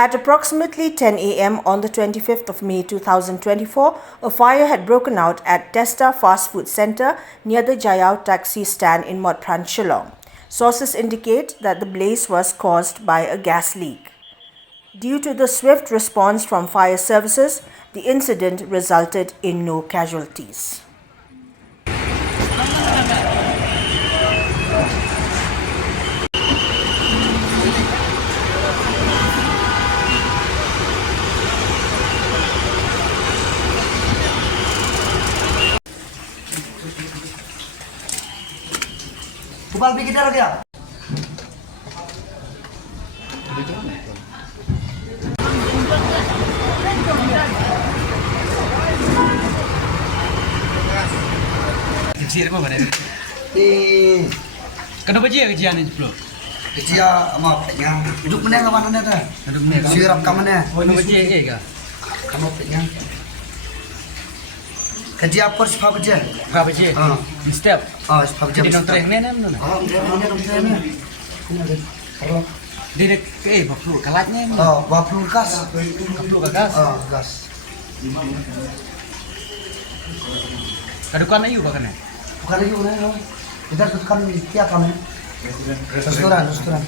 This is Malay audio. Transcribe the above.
At approximately 10 a.m. on the 25th of May 2024, a fire had broken out at Testa Fast Food Centre near the Jayau taxi stand in Motpran, Shillong. Sources indicate that the blaze was caused by a gas leak. Due to the swift response from fire services, the incident resulted in no casualties. Tubal bikin darah dia. Kecil apa pada? Kenapa je kejian ni bro? Kecil sama petnya. Duduk mana ke mana dah? Duduk ni. Sirap ke mana? Kenapa je ke? Kamu petnya. Kecil apa sebab je? Apa je? Step. Sebab je. Di dokter ni mana? Dokter ni. Di dek baplu kalatnya ni. Baplu gas. Baplu gas. Gas. Kadukan ayu bahkan ni. Bukan lagi mana? Kita tukar ni tiap kami. Restoran. Ada restoran.